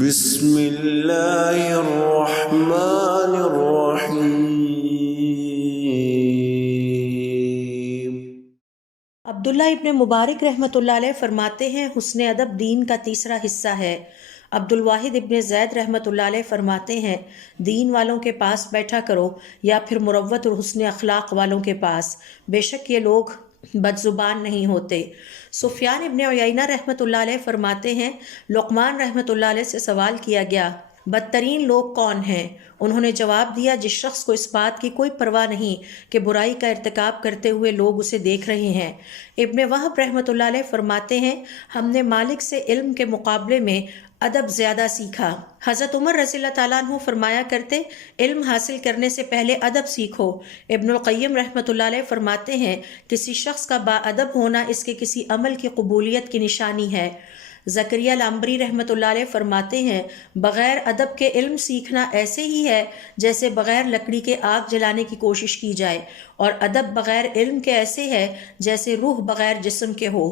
بسم اللہ الرحمن الرحیم۔ عبداللہ ابن مبارک رحمۃ اللہ علیہ فرماتے ہیں حسن ادب دین کا تیسرا حصہ ہے۔ عبد الواحد ابن زید رحمۃ اللہ علیہ فرماتے ہیں دین والوں کے پاس بیٹھا کرو یا پھر مروت اور حسن اخلاق والوں کے پاس، بے شک یہ لوگ بد زبان نہیں ہوتے۔ سفیان ابن عیینہ رحمۃ اللہ علیہ فرماتے ہیں لقمان رحمۃ اللہ علیہ سے سوال کیا گیا بدترین لوگ کون ہیں؟ انہوں نے جواب دیا جس شخص کو اس بات کی کوئی پرواہ نہیں کہ برائی کا ارتکاب کرتے ہوئے لوگ اسے دیکھ رہے ہیں۔ ابن وہب رحمۃ اللہ علیہ فرماتے ہیں ہم نے مالک سے علم کے مقابلے میں ادب زیادہ سیکھا۔ حضرت عمر رضی اللہ تعالیٰ عنہ فرمایا کرتے علم حاصل کرنے سے پہلے ادب سیکھو۔ ابن القیم رحمۃ اللہ علیہ فرماتے ہیں کسی شخص کا با ادب ہونا اس کے کسی عمل کی قبولیت کی نشانی ہے۔ زکریا العنبری رحمۃ اللہ علیہ فرماتے ہیں بغیر ادب کے علم سیکھنا ایسے ہی ہے جیسے بغیر لکڑی کے آگ جلانے کی کوشش کی جائے، اور ادب بغیر علم کے ایسے ہے جیسے روح بغیر جسم کے ہو۔